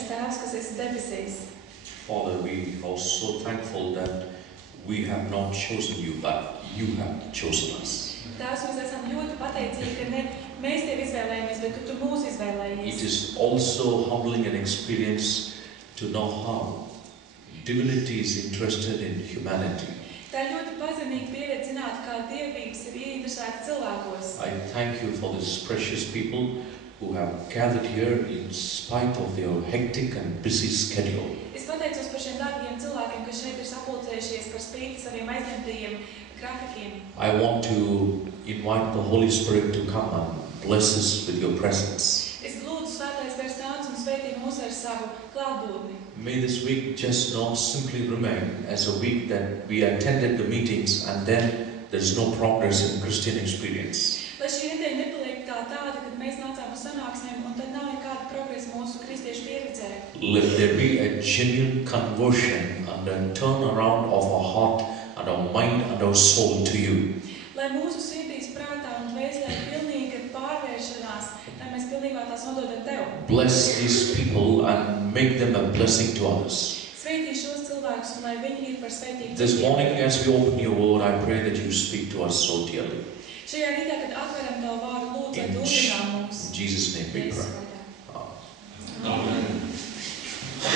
Debešais Tēvs, kas esi debesīs. Father, we are so thankful that we have not chosen you, but you have chosen us. Tēvs, mēs esam ļoti pateicīgi, ka ne mēs Tevi izvēlējamies, bet ka Tu mūs izvēlējies. It is also humbling an experience to know how divinity is interested in humanity. Tā ir ļoti pazemīga pieredze zināt, kā dievības ir ieinteresēta cilvēkos. I thank you for these precious people who have gathered here in spite of their hectic and busy schedule. Es pateicos par šiem dārgiem cilvēkiem, kas šeit ir sapulcējušies par spīti saviem aizņemtajiem grafikiem. I want to invite the Holy Spirit to come and bless us with your presence. Es lūdzu Svētais Gars nāc un svētī mūs ar savu klātbūtni. May this week just not simply remain as a week that we attended the meetings and then there's no progress in Christian experience. Lai šī nedēļa nepaliek kā tāda, kad mēs nācām uz sanāksmēm un tad nav nekāda progresa mūsu kristiešu pieredzē. Let there be a genuine conversion and a turnaround of our heart and our mind and our soul to you. Lai mūsu sirdīs, prātā un dvēselē pilnīga pārvēršanās, lai mēs pilnībā tās nododam Tev. Bless these people and make them a blessing to others. Svētī šos cilvēkus un lai viņi ir par svētību. This morning as we open your word, I pray that you speak to us so dearly. Šajā rītā, kad atveram Tavu vārdu, lūdzu, lai Tu uzrunā mūs. In Jesus' name we pray. Amen.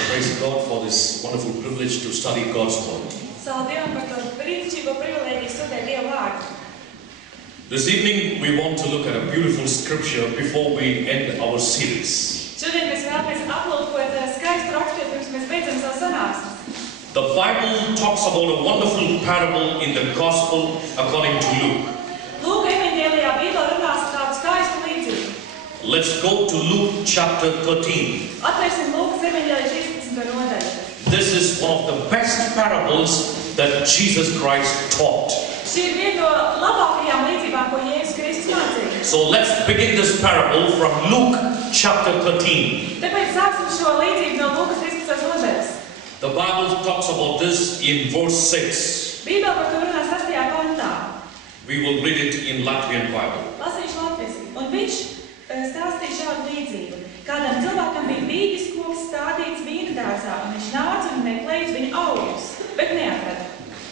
Praise God for this wonderful privilege to study God's word. Slavu Dievam par to brīnišķīgo privilēģiju studēt Dieva vārdu. This evening we want to look at a beautiful scripture before we end our series. Šodien mēs vēlamies aplūkot skaistu raksturu, pirms mēs beidzam savu sanāksmi. The Bible talks about a wonderful parable in the Gospel according to Luke. Lūka evaņģēlijā Bībelē runās tādu skaistu līdzību. Let's go to Luke chapter 13. Atvērsim Lūkas evaņģēlija 13. nodaļu. This is one of the best parables that Jesus Christ taught. Šī ir viena no labākajām līdzībām, ko Jēzus Kristus mācīja. So let's begin this parable from Luke chapter 13. Tāpēc sāksim šo līdzību no Lūkas 13. nodaļas. The Bible talks about this in verse 6. Bībelē par to runā 6. pantā. We will read it in Latvian Bible. Lasīšu latviski. Un viņš stāstīja šādu līdzību. Kādam cilvēkam bija vīģes koks stādīts vīna dārzā, un viņš nāca un meklēja uz viņu augļus, bet neatrada.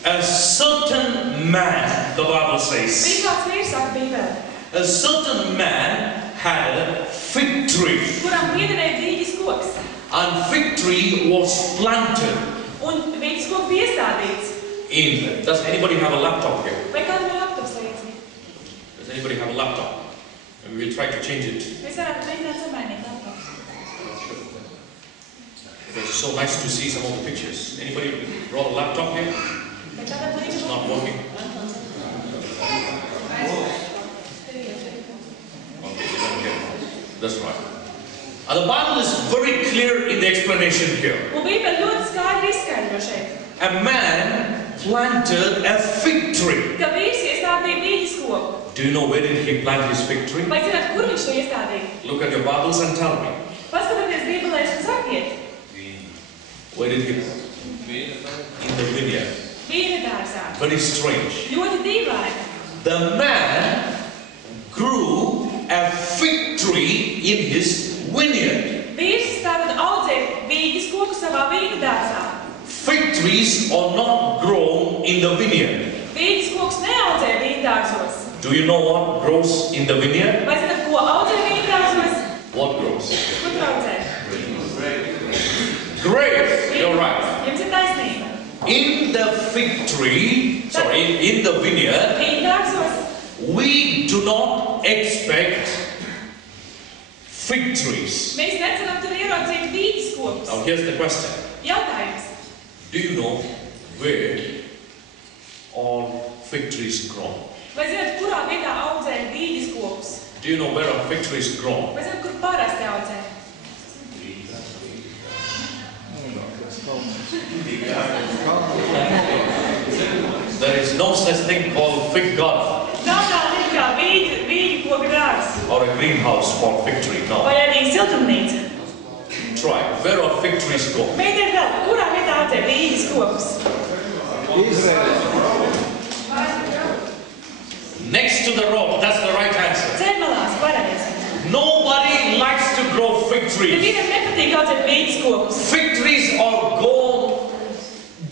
A certain man, the Bible says, Bija kāds vīrs, saka Bībelē, a certain man had a fig tree, kuram piederēja vīģes koks, and fig tree was planted un vīģes koks bija iestādīts. in. Does anybody have a laptop here? Vai kādam ir laptops līdzi? Does anybody have a laptop? And we will try to change it. Mēs varētu mēģināt samainīt laptops. It's so nice to see some of the pictures. Anybody brought a laptop here? Vai kādam līdzi? It's not working. Okay, you don't get it. That's right. The Bible is very clear in the explanation here. Un Bībele ļoti skaidri izskaidro šeit, A man planted a fig tree. ka vīrs iestādīja vīģes koku. Do you know where did he plant his fig tree? Vai zināt, kur viņš to iestādīja? Look at your Bibles and tell me. Paskatieties Bībelē un sakiet. Where did he plant? In the vineyard. Vīna dārzā. Very strange. Ļoti dīvaini. The man grew a fig tree in his vineyard. Vīrs tātad audzēja vīģes koku savā vīna dārzā. Fig trees are not grown in the vineyard. Vīģes koks neaudzēja vīna dārzos. Do you know what grows in the vineyard? Vai zināt, ko audzēja vīna dārzos? What grows? Ko tur audzēja? Grapes. You're right. Jums ir taisnība. In the fig tree, in the vineyard, Vīna dārzos we do not expect fig trees. mēs neceram tur ieraudzīt vīģes kokus. Now here's the question. Jautājums. Do you know where are fig trees grown? Vai zināt, kurā vietā audzēja vīģes kokus? Do you know where are fig trees grown? Vai zināt, kur parasti audzēja? There is no such thing called fig garden Nav tā lieta kā vīģu koku dārzs. or a greenhouse for fig tree. No. Vai arī siltumnīca. Try. Where are fig trees grown? Mēģiniet vēl, kurā vietā audzēja vīģes kokus? Next to the road. That's the right answer. Ceļmalās, pareizi. Nobody likes to grow fig Ja trees. vienam nepatīk audzēt vīģiskokus. Fig trees are grown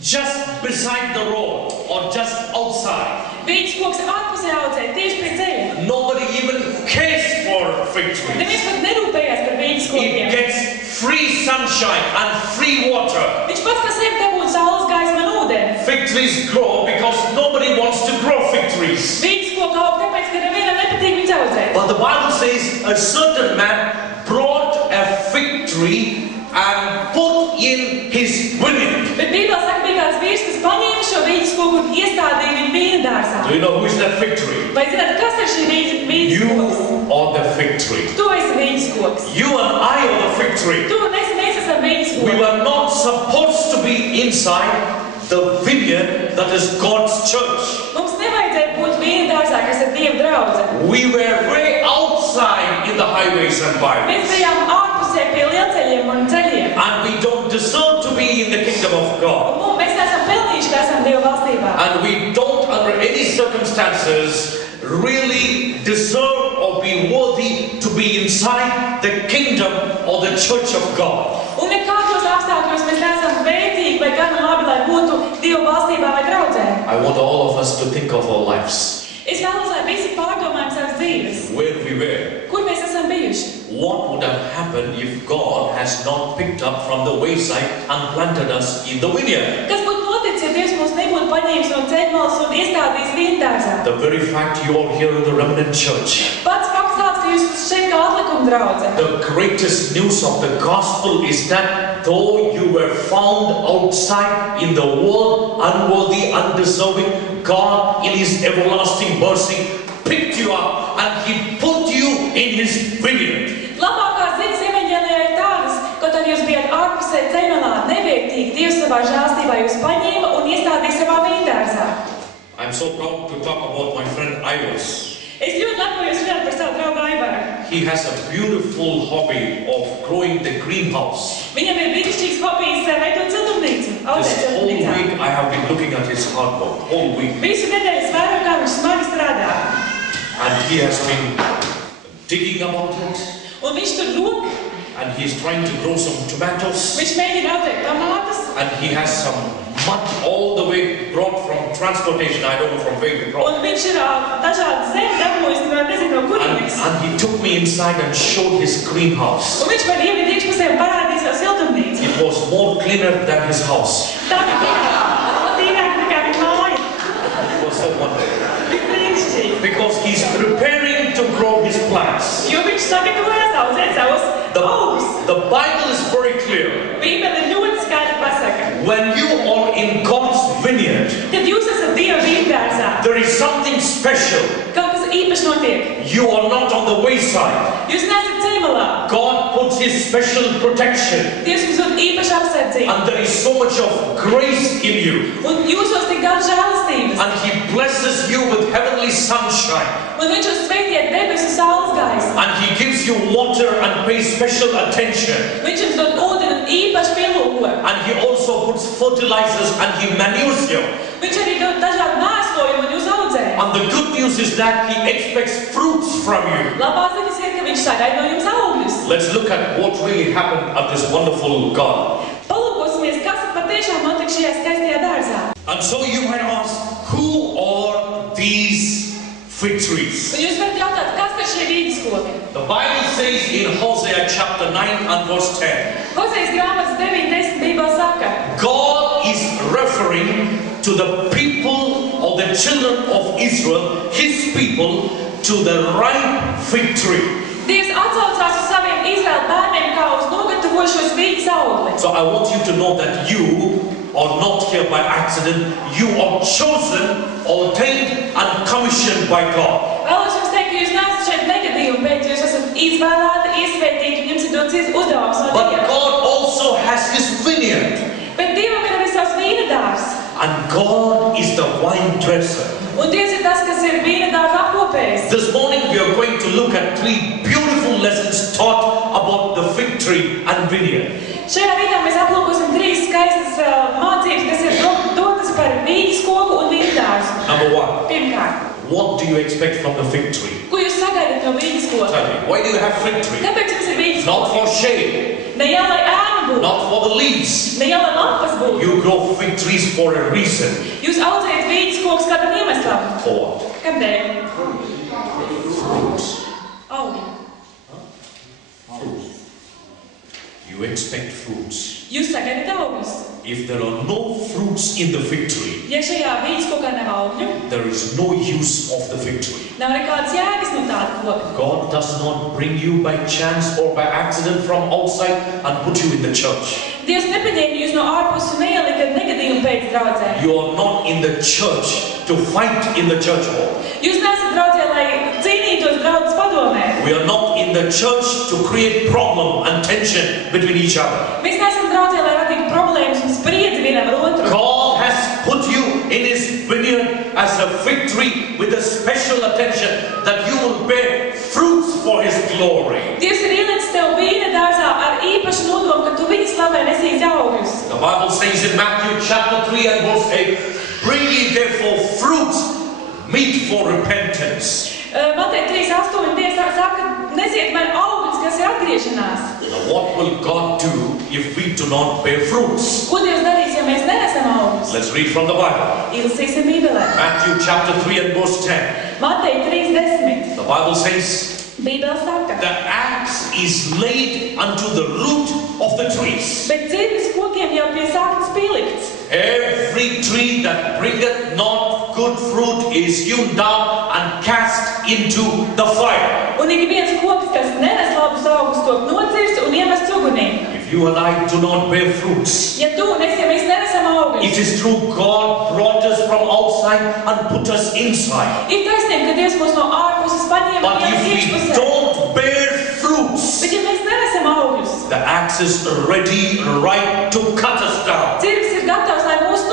just beside the road or just outside. Vīģiskoks ārpusē audzēt tieši pie ceļa. Nobody even cares for fig trees. Neviens pat nerūpējās par It vīģiskokiem. gets free sunshine and free water. Viņš pats par sevi dabūja saules gaismu un ūdeni. Fig trees grow because nobody wants to grow fig trees. Vīģiskoku aug tāpēc, ka nevienam nepatīk viņus audzēt. But the Bible says a certain man brought a fig tree and put in his vineyard. Bet Bībelē saka, bija kāds vīrs, kas paņēma šo vīģiskoku un iestādīja viņu vīna dārzā. Do you know who is that fig tree? Vai zināt, kas ir šī vīģiskoks? You are the fig tree. Tu esi vīģiskoks. You and I are the fig tree. Tu un es, mēs esam We vīģiskoki. were not supposed to be inside the vineyard that is God's church. Mums nevajadzēja būt vīna dārzā, kas ir Dieva draudze. We were way outside in the highways and Mēs byways. bijām ārpusē pie lielceļiem un ceļiem. And we don't deserve to be in the kingdom of God. Un mēs neesam pelnījuši, ka esam Dieva valstībā. And we don't, under any circumstances, really deserve or be worthy to be inside the kingdom or the church of God. Un nekādos apstākļos mēs neesam vērtīgi vai gana labi, lai būtu Dieva valstībā vai draudzē. I want all of us to think of our lives. Es vēlos, lai visi pārdomājam savas dzīves. Where we were. Kur mēs esam bijuši? What would have happened if God has not picked up from the wayside and planted us in the vineyard? Kas būtu noticis, ja Dievs mūs nebūtu paņēmis no ceļmalas un iestādījis vīndārzā? The very fact you are here in the remnant church. Pats fakts tāds, ka jūs šeit kā atlikuma draudze. The greatest news of the gospel is that though you were found outside in the world, unworthy, undeserving, God in His everlasting mercy picked you up and He put you in His vineyard. Labākās ziņas evaņģēlijā ir tādas, kaut arī jūs bijat ārpusē ceļmalā, nevietīgi, Dievs savā žēlstībā jūs paņēma un iestādīja savā vīndārzā. I'm so proud to talk about my friend Iris. Es ļoti lepojos runāt par savu draugu Aivaru. He has a beautiful hobby of growing the greenhouse. Viņam ir brīnišķīgs hobijs veidot siltumnīcu, audzēt This whole siltumnīcā. week I have been looking at his hard work, whole week. Visu nedēļu es vēroju, kā viņš smagi strādā. And he has been digging about it. Un viņš tur lūk, And he's trying to grow some tomatoes. viņš mēģina audzēt tomātus. And he has some mud all the way brought from transportation. I don't know from where he brought. Un viņš ir dažādi zemi dabūjis, nezinu no kurienes. And he took me inside and showed his greenhouse. Un viņš man ieved iekšpusē un parādīja savu siltumnīcu. It was more cleaner than his house. Tā bija tīrāka nekā viņa māja. It was so wonderful. Bija brīnišķīgi. Because he's preparing to grow his plants. Jo viņš sagatavojas audzēt savus augus. The Bible is very clear. Bībele ļoti skaidri pasaka. When you are in God's vineyard, Kad jūs esat Dieva vīndārzā, there is something special. kaut kas īpašs notiek. You are not on the wayside. Jūs neesat ceļmalā. God puts His special protection. Dievs jums dod īpašu apsardzību. And there is so much of grace in you. Un jūsos tik daudz žēlastības. And He blesses you with heavenly sunshine. Un viņš jūs sveitī ar debesu saules gaismu. And He gives you water and pays special attention. Viņš jums dod ūdeni un īpaši pielūko. And He also puts fertilizers and He manures you. Viņš arī dod dažādu mēslojumu un jūs audzē. And the good news is that He expects fruits from you. Labā ziņas ir, ka viņš sagaida no jums augļus. Let's look at what really happened at this wonderful garden. Palūkosimies, kas patiešām notika šajā skaistajā dārzā. And so you might ask, who are these fig trees? Un jūs varat jautāt, kas ir šie vīģiskoki? The Bible says in Hosea chapter 9 and verse 10, Hozejas grāmatas 9:10 Bībelē saka, God is referring to the people or the children of Israel, His people, to the ripe fig tree. Dievs atsaucās uz saviem Izraēla bērniem kā uz nogatavojušos vīģes augli. So I want you to know that you are not here by accident. You are chosen, ordained and commissioned by God. Vēlos jums teikt, ka jūs neesat šeit negadījumi, bet jūs esat izvēlēti, iesvētīti un jums ir dots uzdevums no But Dieva. God also has His vineyard. Bet Dievam ir arī savs vīna dārzs. And God is the vine dresser. Un Dievs ir tas, kas ir vīna dārza apkopējs. This morning we are going to look at 3 beautiful lessons taught about the fig tree and vineyard. Šajā rītā mēs aplūkosim 3 skaistas mācības, kas ir dotas par vīģiskoku un vīna dārzu. Number 1, Pirmkārt, what do you expect from the fig tree? ko jūs sagaidat ārpusē no vīģes koka? Tell me, why do you have fig tree? Kāpēc jums ir vīģes Not koki? for shade, Ne jau lai ēna būtu, not for the leaves. ne jau lai lampas būtu. You grow fig trees for a reason. Jūs audzējat vīģes kokus kādam iemeslam. For what? Kādēļ? Fruits. Augi. Fruits. You expect fruits. Jūs sagaidat augus. If there are no fruits in the fig tree, Ja šajā vīģes kokā nav augļu, there is no use of the fig tree. nav nekādas jēgas no tāda koka. God does not bring you by chance or by accident from outside and put you in the church. Dievs nepaņēma jūs no ārpuses un neielika negadījumu pēc draudzē. You are not in the church to fight in the church hall. Jūs neesat draudzē, lai cīnītos draudzes padomē. We are not in the church to create problem and tension between each other. Mēs neesam draudzē, lai radītu problēmas un spriedzi vienam ar otru. God has put you in His vineyard as a fig tree with a special attention that you will bear fruits for His glory. Dievs ir ielicis tev vīna dārzā ar īpašu nodomu, ka tu viņa slavē nesīs augļus. The Bible says in Matthew chapter 3 and verse 8, bring ye therefore fruits meet for repentance. Matei 3:8 Dievs saka, nesiet man augļus, kas ir atgriešanās. Now what will God do if we do not bear fruits? Ko Dievs darīs, ja mēs neesam augļus? Let's read from the Bible. Izlasīsim Bībelē. Matthew chapter 3 and verse 10. Matei 3:10. The Bible says, Bībele saka, the axe is laid unto the root of the trees. bet cirvis kokiem jau pie saknes pielikts. Every tree that bringeth not good fruit is hewn down and cast into the fire. Un ik viens koks, kas nenes labus augus, top nocirsts un iemests ugunī. If you and I do not bear fruits, Ja tu un es, ja mēs nenesam it augus, is true God brought us from outside and put us inside. ir taisnība, ka Dievs mūs no ārpuses paņēma But un if ieliek we iekšpusē. don't bear fruits, Bet ja mēs nenesam augus, the axe is ready, right to cut us down. cirvis ir gatavs, lai mūs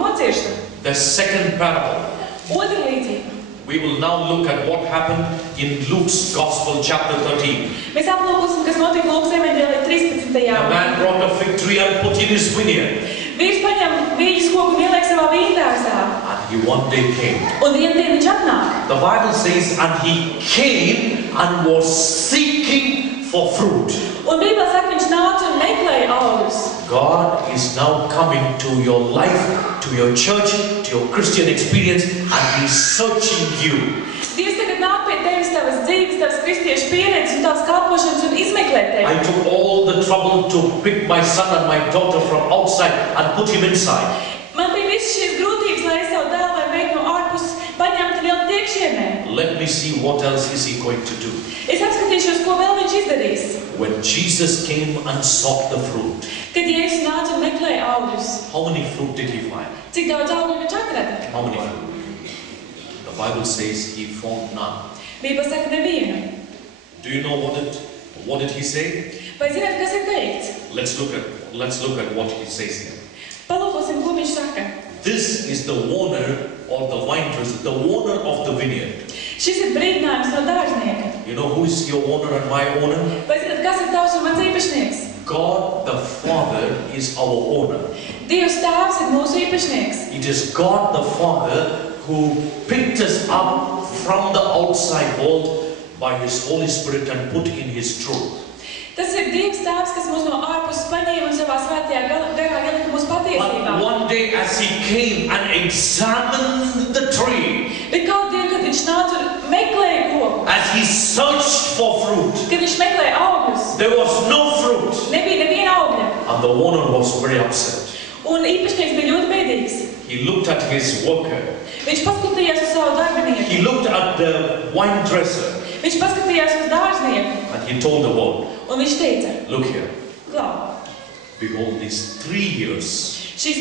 nocirstu. The second parable. Otra līdzība. We will now look at what happened in Luke's Gospel chapter 13. Mēs aplūkosim, kas notika Lūkas evaņģēlijā 13. A man brought a fig tree and put in his vineyard. Vīrs paņem vīģes koku un ieliek savā vīndārzā. And he one day came. Un vienu dienu viņš atnāk. The Bible says, and he came and was seeking for fruit. Un Bībelē saka, viņš nāca un meklēja augus. God is now coming to your life, to your church, to your Christian experience, and He's searching you. Dievs tagad nāk pie tevis, tavas dzīves, tavas kristiešu pieredzes un tavas kalpošanas un izmeklē tevi. I took all the trouble to pick my son and my daughter from outside and put him inside. Man bija visas šīs grūtības, lai es savu dēlu vai veidu no ārpuses paņemtu lielu tiekšienē. Let me see what else is He going to do. Es apskatīšos, ko vēl viņš izdarīs. When Jesus came and sought the fruit, Kad Jēzus nāca un meklēja augļus, how many fruit did He find? cik daudz augļu viņš atrada? How many fruit? The Bible says He found none. Bībele saka nevienu. Do you know what did He say? Vai zināt, kas ir teikts? Let's look at what He says here. Palūkosim, ko viņš saka. This is the owner or the vine dresser, the owner of the vineyard. Šis ir brīdinājums no dārznieka. You know who is your owner and my owner? Vai zināt, kas ir tavs un mans īpašnieks? God the Father is our owner. Dievs tēvs ir mūsu īpašnieks. It is God the Father who picked us up from the outside world by His Holy Spirit and put in His truth. Tas ir Dievs tēvs, kas mūs no ārpuses paņēma un savā svētajā garā ielika mūsu patiesībā. But one day as He came and examined the tree, Bet kādu dienu, kad viņš nāca un meklēja koku, as He searched for fruit, kad viņš meklēja augļus, there was no fruit. nebija neviena augļa. And the owner was very upset. Un īpašnieks bija ļoti bēdīgs. He looked at his worker. Viņš paskatījās uz savu darbinieku. He looked at the vine dresser. Viņš paskatījās uz dārznieku. And he told the world, Un viņš teica, look here, klau, behold, these 3 years, šos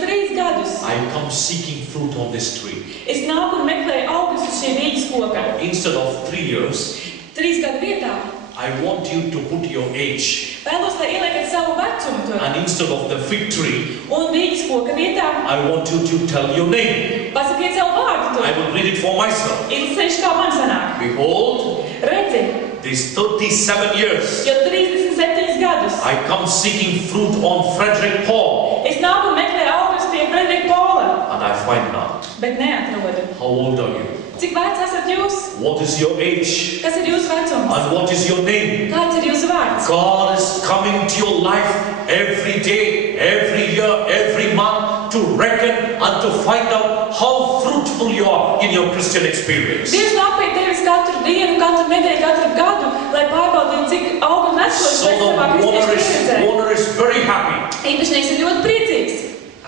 3 gadus I come seeking fruit on this tree. es nāku un meklēju augļus uz šī vīģes koka. Instead of 3 years, 3 gadu vietā I want you to put your age. vēlos, lai ieliekat savu vecumu tur. And instead of the fig tree, Un vīģes koka vietā I want you to tell your name. pasakiet savu vārdu I tur. will read it for myself. Ilseši, kā man sanāk. Behold, Redzi, these 37 years, jau 37 gadus I come seeking fruit on Frederick Paul. es nāku un meklēju augļus pie Fredrika Pola, And I find none. bet neatrodu. How old are you? Cik vecs esat jūs? What is your age? Kas ir jūsu vecums? And what is your name? Kāds ir jūsu vārds? God is coming to your life every day, every year, every month to reckon and to find out how fruitful you are in your Christian experience. Dievs nāk pie tevis katru dienu, katru nedēļu, katru gadu, lai pārbaudītu, cik augu nesoši So pēc savā the kristiešu owner pieredzē. is very happy. Īpašnieks ir ļoti priecīgs.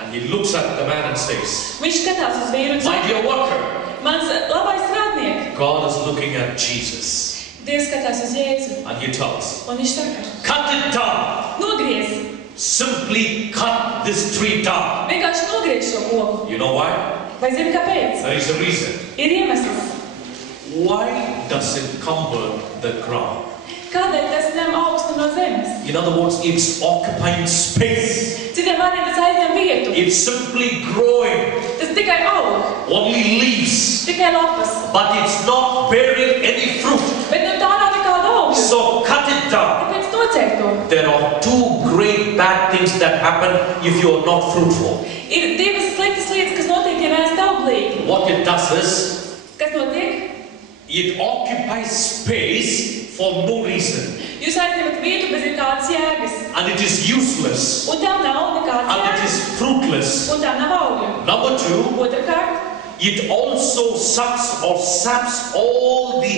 And he looks at the man and says, Viņš skatās uz vīru un my saka, dear worker, mans labais strādnieks. God is looking at Jesus. Dievs skatās uz Jēzu And he tells, un viņš saka, cut it down. nogriez, Simply cut this tree down. vienkārši nogriez šo koku. You know why? Vai zini kāpēc? There is a reason. Ir iemesls. Why does it cumber the ground? Kādēļ tas ņem augstu no zemes? In other words, it's occupying space. Citiem vārdiem tas aizņem vietu. It's simply growing, Tas tikai aug, only leaves, tikai lapas. but it's not bearing any fruit. Bet nu tā nav nekāda augļa. So cut it down. Tāpēc nocērt to. There are two great bad things that happen if you are not fruitful. Ir divas sliktas lietas, kas notiek, ja neesat auglīgi. What it does is, Kas notiek? it occupies space for no reason. Jūs aizņemat vietu bez nekādas jēgas. And it is useless. Un tam nav nekādas And it jēgas. is fruitless. Un tam nav augļu. Number two, Otrkārt, it also sucks or saps all the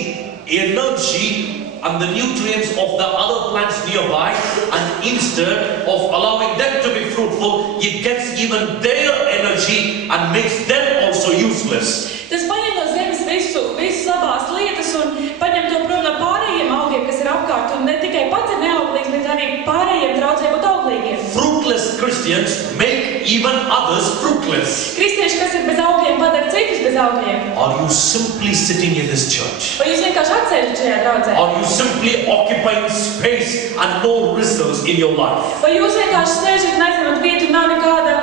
energy and the nutrients of the other plants nearby, and instead of allowing them to be fruitful, it gets even their energy and makes them also useless. tas paņem no zemes visu labās lietas un paņem to prom no pārējiem augiem, kas ir apkārt. Un ne tikai pats ir neauglīgs, bet arī pārējiem traucē būt auglīgiem. Fruitless Christians make even others fruitless. Kristieši, kas ir bez augļiem, padara citus bez augļiem. Are you simply sitting in this church? Vai jūs vienkārši atsēžat šajā draudzē? Are you simply occupying space and no results in your life? Vai jūs vienkārši sēžat un aizņemat vietu un nav nekāda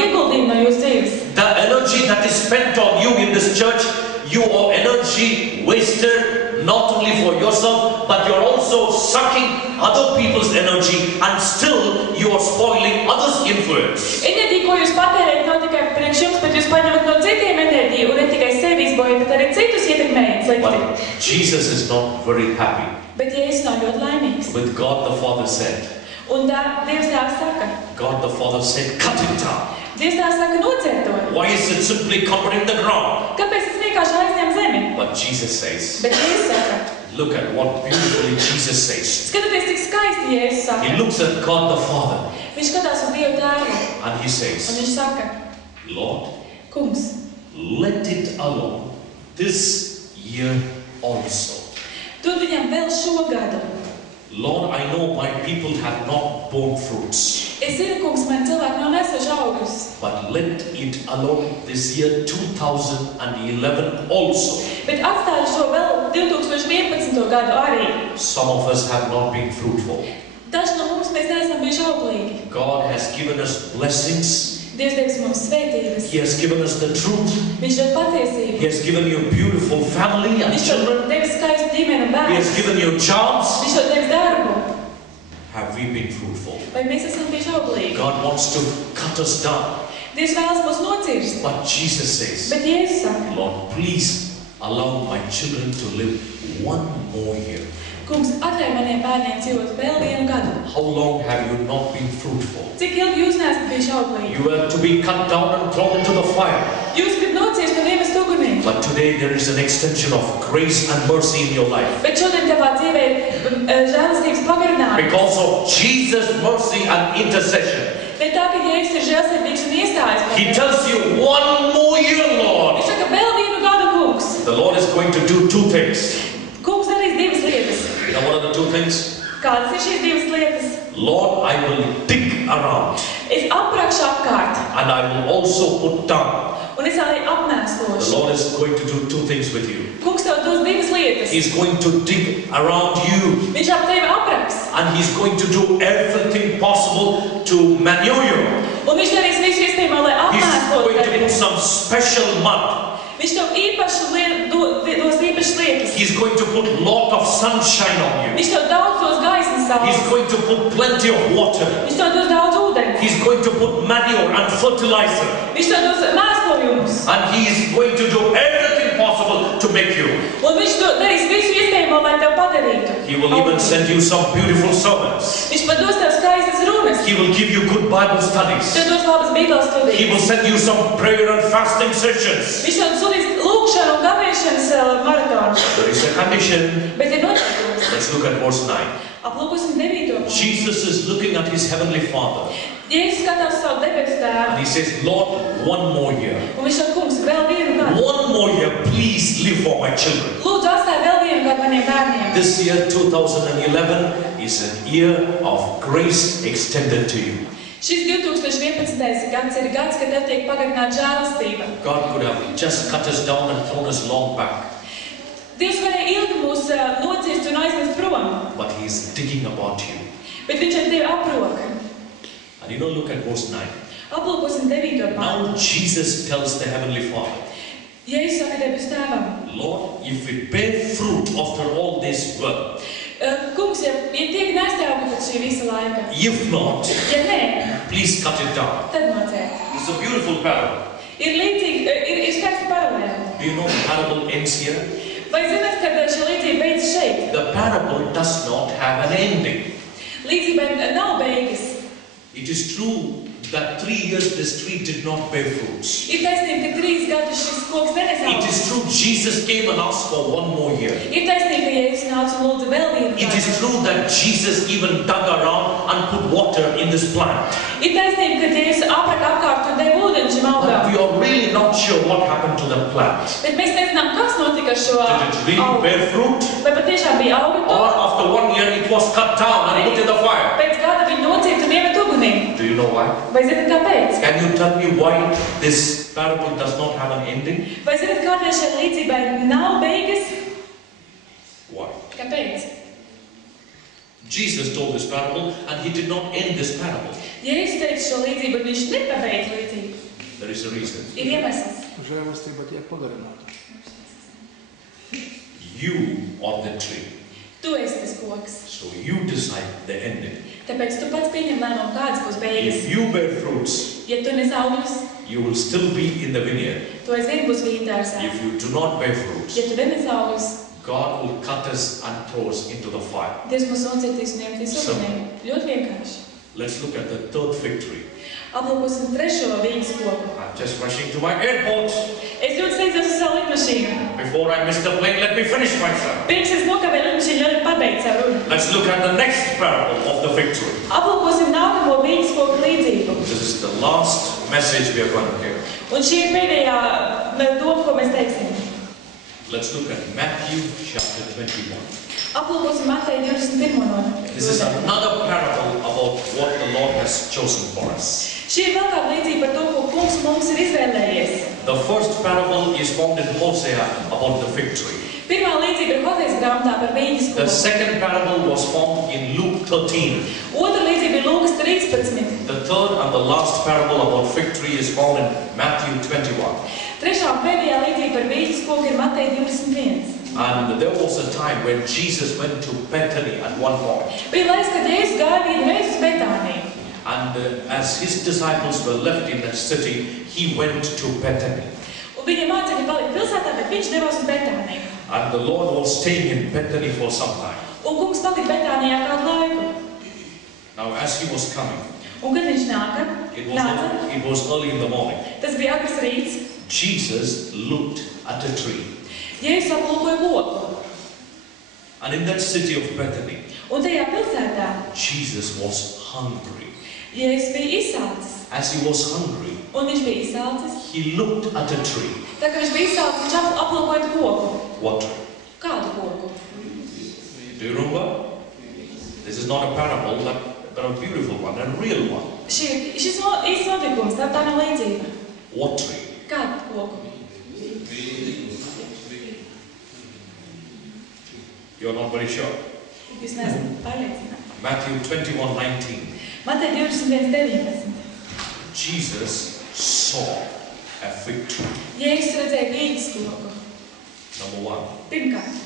ieguldījuma no jūsu dzīves? The energy that is spent on you in this church, you are energy wasted not only for yourself, but you're also sucking other people's energy, and still you are spoiling others' influence. Enerģija, ko jūs patērējat, nav tikai priekš jums, bet jūs paņemat no citiem enerģiju un ne tikai sevi izbojat, bet arī citus ietekmējat slikti. But Jesus is not very happy. Bet Jēzus nav ļoti laimīgs. With God the Father said, Un tā Dievs tēvs saka, God the Father said, cut it down. Dievs tēvs saka, nocērt to. Why is it simply covering the ground? Kāpēc tas vienkārši aizņem zemi? But Jesus says, Bet Jēzus saka, look at what beautifully Jesus says. skatieties, cik skaisti Jēzus saka. He looks at God the Father Viņš skatās uz Dievu tēvu and he un says, viņš saka, Lord, kungs, let it alone this year also. dod viņam vēl šo gadu. Lord, I know my people have not borne fruits, Es zinu, kungs, man cilvēki nav nesuši augļus, but let it alone this year 2011 also. bet atstāju šo vēl 2011. gadu arī. Some of us have not been fruitful. Daži no mums mēs neesam bijuši auglīgi. God has given us blessings. Dievs devis mums svētības. He has given us the truth. Viņš dod patiesību. He has given you a beautiful family and Viņš dod children. devis skaistu ģimeni un He has bērnus. given you jobs. Viņš dod devis darbu. Have we been fruitful? Vai mēs esam bijuši auglīgi? God wants to cut us down. Dievs vēlas mūs nocirst. But Jesus says, Bet Jēzus saka, Lord, please allow my children to live one more year. kungs, atļauj maniem bērniem dzīvot vēl vienu gadu. How long have you not been fruitful? Cik ilgi jūs neesat bijuši auglīgi? You were to be cut down and thrown into the fire. Jūs gribat nocirst un iemest ugunī. But today there is an extension of grace and mercy in your life. Bet šodien tavā dzīvē ir žēlastības pagarinājums. Because of Jesus' mercy and intercession. Bet tā, ka Jēzus ir žēlsirdīgs un iestājas par He tevi. tells you one more year, Lord. Viņš saka, vēl vienu gadu, kungs. The Lord is going to do two things. Kungs darīs divas lietas. You know what are the two things? Kādas ir šīs divas lietas? Lord, I will dig around Es aprakšu apkārt, and I will also put down. un es arī The apmēslošu. Lord is going to do two things with you. Kungs tev dos divas lietas. He's going to dig around you Viņš ap tevi apraks, and He's going to do everything possible to manure you. un viņš darīs visu iespējamo, lai He's apmēslotu going to tevi. put some special mud. Viņš tev īpašu dos īpašas lietas. He's going to put lot of sunshine on you. Viņš tev daudz dos gaismas He's saules. going to put plenty of water. Viņš tev dos daudz ūdeni. He's going to put manure and fertilizer. Viņš tev dos mēslojumus. And He is going to do everything possible make you. Un viņš to darīs visu iespējamo, lai tev padarītu. He will even send you some beautiful sermons. Viņš pat dos tev skaistas runas. He will give you good Bible studies. Tev dos labas Bībeles studijas. He will send you some prayer and fasting sessions. Viņš tev sūtīs lūgšanu un gavēšanas maratonu. There is a condition. Bet ir noteikums. Let's look at verse 9. Aplūkosim 9. Jesus is looking at his heavenly Father. Jēzus skatās savu debesu tēvu. And he says, Lord, one more year. Un viņš saka, kungs, vēl vienu gadu. One more year, please live for my children. Lūdzu, atstāj vēl vienu gadu maniem bērniem. This year, 2011, is an year of grace extended to you. Šis 2011. gads ir gads, kad tev tiek pagarināta žēlastība. God could have just cut us down and thrown us long back. Dievs varēja ilgi mūs nocirst un aizvest prom. But he is digging about you. Bet viņš ar tevi aprok. And you know, look at verse 9. Aplūkosim 9. pāntu. Now Jesus tells the heavenly Father, Jēzus saka debesu tēvam. Lord, if it bear fruit after all this work, Kungs, ja tiek nestēvka pēc šī visa laika. if not, Ja nē, please cut it down. tad nocēr. It's a beautiful parable. Ir līdzīgi, ir skaisti paralēli. Do you know the parable ends here? Vai zināt, kad šī līdzība beidzas šeit? The parable does not have an ending. Līdzībai nav beigas. It is true that 3 years this tree did not bear fruits. Ir taisnība, ka 3 gadus šis koks nenes It augļus. is true Jesus came and asked for one more year. Ir taisnība, ka Jēzus nāca un lūdza vēl vienu It is gadu. true that Jesus even dug around and put water in this plant. Ir taisnība, ka Jēzus apraka apkārt un deva ūdeni šim But augam. we are really not sure what happened to the plant. Bet mēs nezinām, kas notika ar šo Did it really augu. bear fruit? Vai patiešām bija auga Or to? after 1 year it was cut down and put in the fire? Pēc gada viņi nocirta un iemet ugunī. Do you know why? Vai zināt, kāpēc? Can you tell me why this parable does not have an ending? Vai zināt, kādēļ šai līdzībai nav beigas? Why? Kāpēc? Jesus told this parable and he did not end this parable. Jēzus teica šo līdzību, bet viņš nepabeidz līdzību. There is a reason. Ir iemesls. Žēlastība tiek pagarināta. You are the tree. Tu esi tas koks. So you decide the ending. Tāpēc tu pats pieņem lēmumu, kādas būs beigas. If you bear fruits, Ja tu nes augļus, you will still be in the vineyard. tu aizvien būs vīndārsā. If you do not bear fruits, Ja tu nenes augļus, God will cut us and throw us into the fire. Dievs mūs nocirtīs un iemetīs ugunī. Ļoti vienkārši. Let's look at the third fig tree. Aplūkosim 3. vīnas koku. I'm just rushing to my airport. Es ļoti steidzos uz savu lidmašīnu. Before I miss the plane, let me finish myself. Pirms es nokavēju lidmašīnu, ļoti pabeigt savu runu. Let's look at the next parable of the fig tree. Aplūkosim nākamo vīnas koku līdzību. This is the last message we are going to hear. Un šī ir pēdējā doma, ko mēs teiksim. Let's look at Matthew chapter 21. Aplūkosim Mateja 21. This is nodaļu. another parable about what the Lord has chosen for us. Šī ir vēl kāda līdzība par to, ko Kungs mums ir izvēlējies. The first parable is found in Hosea about the fig tree. Pirmā līdzība ir Hozejas grāmatā par vīnas The koku. second parable was found in Luke 13. Otra līdzība ir Lūkas 13. The third and the last parable about fig tree is found in Matthew 21. Trešā un pēdējā līdzība par vīnas koku ir Mateja 21. And there was a time when Jesus went to Bethany at one point. Bija laiks, kad Jēzus gāja vienu reizi uz Betāniju. And as his disciples were left in that city, he went to Bethany. Un viņa mācekļi palika pilsētā, bet viņš devās uz Betāniju. And the Lord was staying in Bethany for some time. Un Kungs palika Betānijā kādu laiku. Now as he was coming, Un kad viņš nāca, it was early in the morning, tas bija agrs rīts, Jesus looked at a tree. Jēzus aplūkoja koku. And in that city of Bethany, Un tajā pilsētā Jesus was hungry. Jēzus bija izsalcis. As he was hungry, Un viņš bija izsalcis. he looked at a tree. Tā kā viņš bija izsalcis, viņš aplūkoja koku. What tree? Kādu koku? Do you remember? This is not a parable, but a beautiful one, a real one. Šis īsts notikums, tā nav līdzība. What tree? Kādu koku? You're not very sure. Jūs neesat pārliecināti. Matthew 21:19. Mateja 21:19. Jesus saw a fig tree. Jēzus redzēja vīnas koku. Number one. Pirmkārt,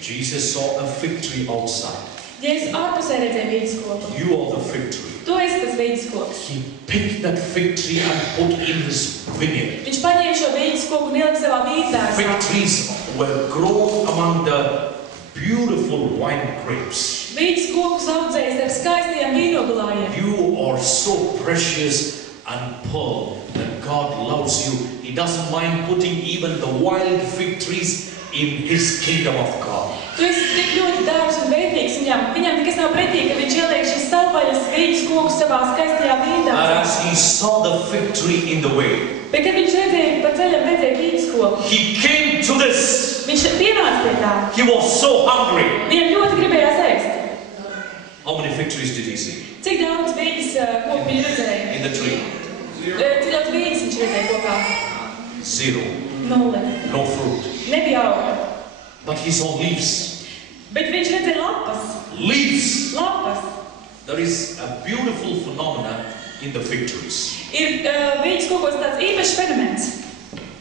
Jesus saw a fig tree outside. Jēzus ārpusē redzēja vīnas koku. You are the fig tree. Tu esi tas vīnas koks. He picked that fig tree and put in his vineyard. Viņš paņēma šo vīnas koku un ielika savā vīndārsā. Fig trees were grown among the beautiful wine grapes. Vīģes kokus audzējis ar skaistiem vīnogalājiem. You are so precious and pearl that God loves you. He doesn't mind putting even the wild fig trees in His kingdom of God. Tu esi tik ļoti dārgs un vērtīgs viņam. Viņam nekas nav pretī, ka viņš ieliek šīs savvaļas vīģes kokus savā skaistajā And vīndārzā. as he saw the fig tree in the way, Bet, kad viņš redzēja, pa ceļam redzēja vīģes koku, he came to this. viņš pienāca pie tā. He was so hungry. Viņam ļoti gribējās ēst. How many fig trees did he see Cik daudz vīģes koku viņš redzēja? in the tree? Cik daudz vīģes viņš redzēja kopā? 0. 0. No fruit. Nebija auga. But he saw leaves. Bet viņš redzēja lapas. Leaves. Lapas. There is a beautiful phenomenon in the fig trees. Ir vīģes kokos tāds īpašs fenomens.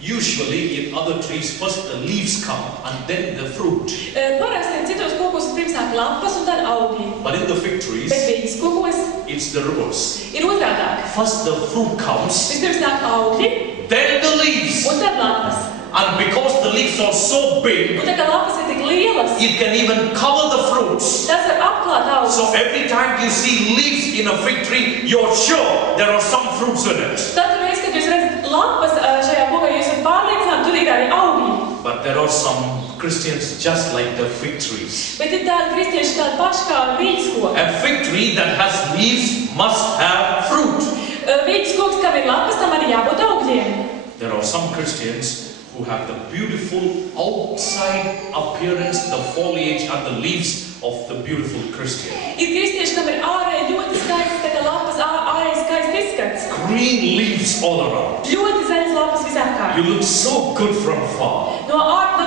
Usually in other trees, first the leaves come and then the fruit. Parasti citos kokos pirms nāk lapas un tad augļi. But in the fig trees, Bet vīģes kokos it's the reverse. ir otrādāk. First the fruit comes, Vispirms nāk augļi then the leaves. un tad lapas. And because the leaves are so big, Un tā kā lapas ir tik lielas, it can even cover the fruits. tas var apklāt augļus. So every time you see leaves in a fig tree, you're sure there are some fruits in it. Tad reiz, kad jūs redzat lapas šajā kokā, jūs esat pārliecināti, tur ir arī augļi. But there are some Christians just like the fig trees. Bet ir tādi kristieši tādi paši kā vīģes koki. A fig tree that has leaves must have fruit. Vīģes koks, kam ir lapas, tam arī jābūt augļiem. There are some Christians who have the beautiful outside appearance, the foliage and the leaves of the beautiful Christian. Ir kristieši, kam ir ārēji ļoti skaists, tā kā lapas ārēji skaists izskats. Green leaves all around. Ļoti zaļas lapas visapkārt. You look so good from far. No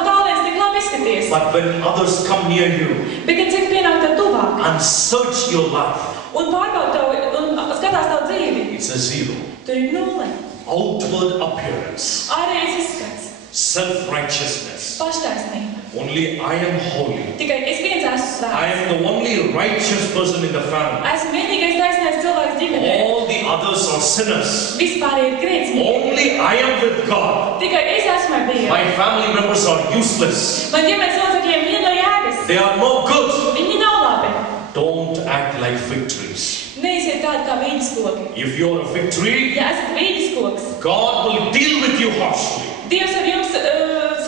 tālienes tik labi izskaties. But when others come near you Bet, kad cik pienāk tad tuvāk and search your life, un pārbaud tavu, un skatās tavu dzīvi, it's a 0. tur ir 0. Outward appearance, Ārējais izskats, self-righteousness. paštaisnība. Only I am holy. Tikai es viens esmu I svēts. am the only righteous person in the family. Esmu vienīgais taisnais cilvēks ģimenē. All the others are sinners. Vispār ir grēcinieki. Only I am with God. Tikai es esmu ar Dievu. My family members are useless. Man ģimenes locekļiem vien no jēgas. They are no good. Viņi nav labi. Don't act like fig trees. Neesiet tādi kā vīģes koki. If you are a fig tree, Ja esat vīģes koks, God will deal with you harshly. Dievs ar jums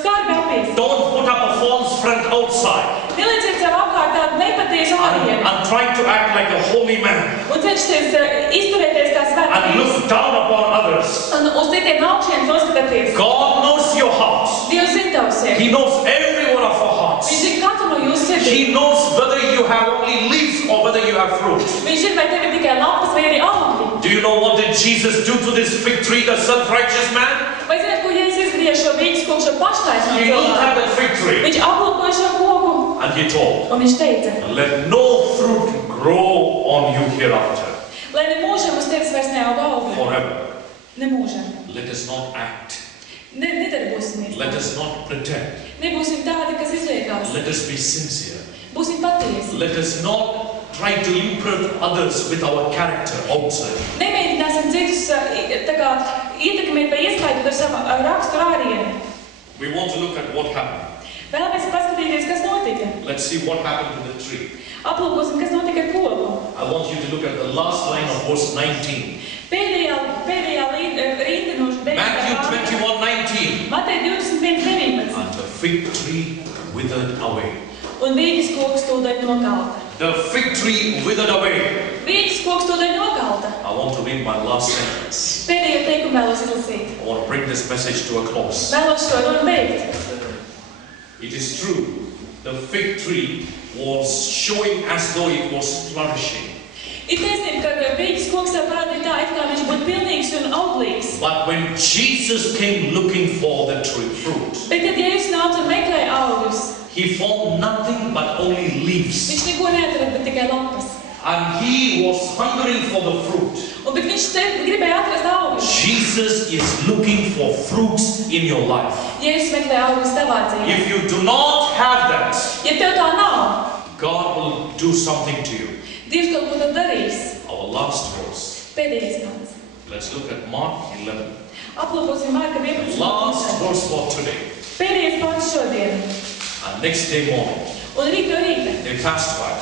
skarbi apies. Don't put up a false front outside Nelieciet sev apkārt tādu nepatiesu ārienu. and try to act like a holy man Un cenšties izturēties kā svēts and vīrs. look down upon others. Un uz citiem augšiem noskatāties. God knows your heart. Dievs zina tavu sirdi. He knows every one of our Viņš hearts. zina katru no jūsu sirdīm. He knows whether you have only leaves or whether you have fruit. Viņš zina, vai tev ir tikai lapas vai arī augļi. Do you know what did Jesus do to this fig tree, the self-righteous man? Vai zināt, ko Jēzus izdarīja šo vīģes koku, šo paštaisno He looked cilvēku? at the fig tree Viņš aplūkoja šo koku and he told, un viņš teica, let no fruit grow on you hereafter, lai nemūžam uz tevis vairs neaug augļi. forever. Nemūžam. Let us not act. Nedarbosimies. Let us not pretend. Nebūsim tādi, kas izliekās. Let us be sincere. Būsim patiesi. Let us not try to impress others with our character outside. Nemēģināsim citus tā kā ietekmēt vai iespaidot ar savu raksturu ārienu. We want to look at what happened. Vēlamies paskatīties, kas notika. Let's see what happened to the tree. Aplūkosim, kas notika ar koku. I want you to look at the last line of verse 19. Pēdējā rinda no Matthew 21:19. Mateja 21:19. And the fig tree withered away. Un vīģes koks tūdaļ nokalta. The fig tree withered away. Vīģes koks tūdaļ nokalta. I want to read my last sentence. Pēdējo teikumu vēlos izlasīt. I want to bring this message to a close. Vēlos šo runu beigt. It is true, the fig tree was showing as though it was flourishing. Ir taisnība, ka vīģes koks jau parādīja tā, it kā viņš būtu pilnīgs un auglīgs. But when Jesus came looking for the tree fruit, Bet, kad Jēzus nāca un meklēja augļus, he found nothing but only leaves. viņš neko neatrada, bet tikai lapas. And he was hungering for the fruit. Bet viņš gribēja atrast augļus. Jesus is looking for fruits in your life. Jēzus meklēja augļus tavā dzīvē. If you do not have that, Ja tev tā nav, God will do something to you. Dievs kaut ko tad darīs. Our last verse. Pēdējais pants. Let's look at Mark 11. Aplūkosim Marka 11. Last verse for today. Pēdējais pants šodien. And next day morning, Un rīt no rīta. they passed by.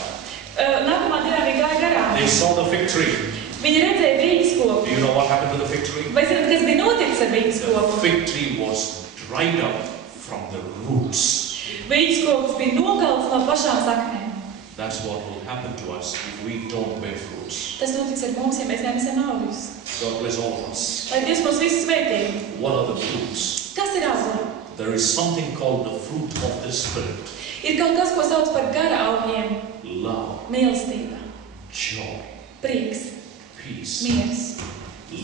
Nākamā dienā viņi gāja garām. They saw the fig tree. Viņi redzēja vīgas koku. Do you know what happened to the fig tree? Vai zināt, kas bija noticis ar vīgas The koku? fig tree was dried up from the roots. Vīgas koks bija nogalts no pašām saknēm. That's what will happen to us if we don't bear fruits. Tas notiks ar mums, ja mēs nenesam augļus. God bless all of us. Lai Dievs mūs visus svētī. What are the fruits? Kas ir augļi? There is something called the fruit of the Spirit. Ir kaut kas, ko sauc par gara augļiem. Love, Mīlestība, joy, prieks, peace, miers,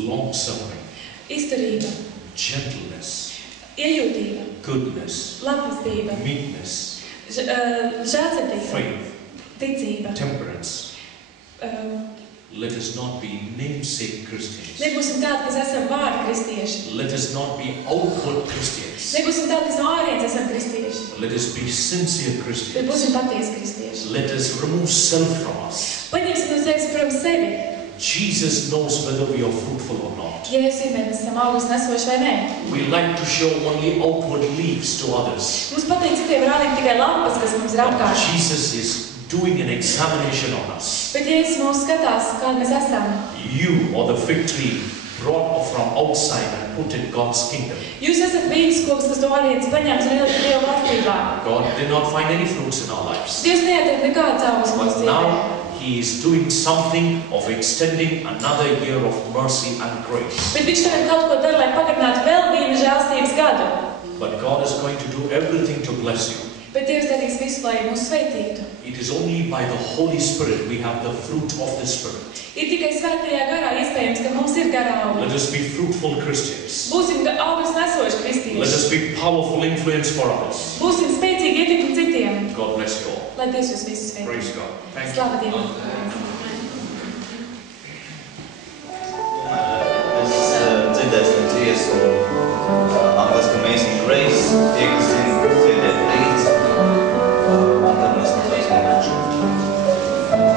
long-suffering, izturība, gentleness, iejūtība, goodness, labestība, meekness, žēlsirdība, faith, ticība. temperance. Let us not be namesake Christians. Nebūsim tādi, kas esam vārdi kristieši. Let us not be outward Christians. Nebūsim tādi, kas no ārienes esam kristieši. Let us be sincere Bet Christians. būsim patiesi kristieši. Let us remove self from us. Paņemsim no sevis, protams, sevi. Jesus knows whether we are fruitful or not. Jēzus zina, vai mēs esam augus nesoši vai nē. We like to show only outward leaves to others. Mums patīk citiem rādīt tikai lapas, kas mums ir apkārt. Jesus is doing an examination on us. Bet Jēzus mūs skatās, kādi mēs esam. You or the fig tree brought from outside and put in God's kingdom. Jūs esat vīgas koks, kas no ārienes paņemts un ielikt Dieva valstībā. God did not find any fruits in our lives. Dievs neatrada nekādas augus mūsu But dzīvē. now He is doing something of extending another year of mercy and grace. Bet viņš tagad kaut ko dara, lai pagarinātu vēl vienu žēlstības gadu. But God is going to do everything to bless you. Bet Dievs darīs visu, lai mūs sveitītu. It is only by the Holy Spirit we have the fruit of the Spirit. Ir tikai svētajā garā iespējams, ka mums ir garā augļi. Let us be fruitful Christians. Būsim augļus nesoši Let kristieši. us be powerful influence for others. Būsim spēcīgi ietekmi citiem. God bless you all. Lai Dievs jūs visus sveitītu. Praise God. Thank you. Slava Dievam. Mēs dzirdēsim dziesmu angliski Amazing Grace, tie, kas zina dziedēt līdzi, un tad mēs noslēgsim lūkšanu.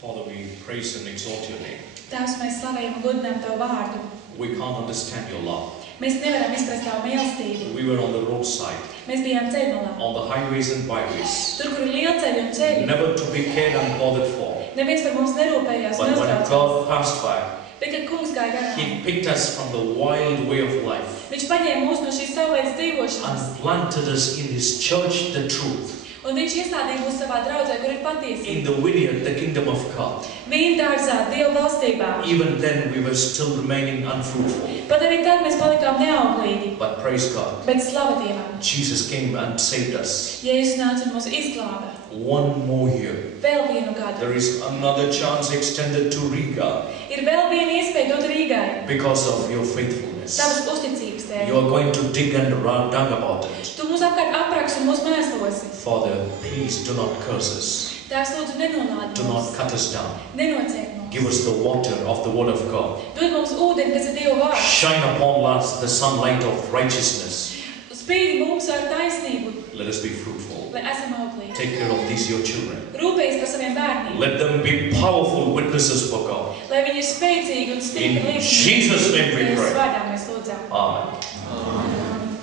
Father, we praise and exalt your name. Tēvs, mēs slavējam un godinām Tavu vārdu. We can't understand your love. Mēs nevaram izprast Tavu mīlestību. We were on the roadside. Mēs bijām ceļmalā. on the highways and byways, Tur, kur ir lielceļi un ceļi. never to be cared and bothered for. Neviens par mums nerūpējās un But when neuztraucās. God passed by, Bet, kad kungs gāja garām, He picked us from the wild way of life viņš paņēma mūs no šīs saulētas dzīvošanas. and planted us in His church, the truth, Un viņš iestādīja mūs savā draudzē, kur ir in patiesība. the vineyard, the kingdom of God. Vīndārzā, Dieva valstībā. Even then, we were still remaining unfruitful. Pat arī tad mēs palikām neauglīgi. But praise God, Bet slava Dievam. Jesus came and saved us. Jēzus nāca un mūs izglāba. One more year. Vēl vienu gadu. There is another chance extended to Riga Ir vēl viena iespēja dot Rīgai. because of your faithfulness. Tavas uzticības dēļ. You are going to dig and run down about it. Tu mūs apkārt apraks un mūs mēslosi. Father, please do not curse us. Tēvs, lūdzu, nenolādi Do mūs. not cut us down. Nenociet mūs. Give us the water of the Word of God. Dod mums ūdeni, kas ir Dieva vārds. Shine upon us the sunlight of righteousness. Spīdi mums ar taisnību, Let us be fruitful. lai esam auglīgi. Take care of these your children. Rūpējies par saviem bērniem, Let them be powerful witnesses for God. lai viņi ir spēcīgi un stipri In liecinieki. Jesus' name we Jēzus pray. vārdā mēs lūdzam. Amen.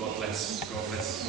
God bless. God bless.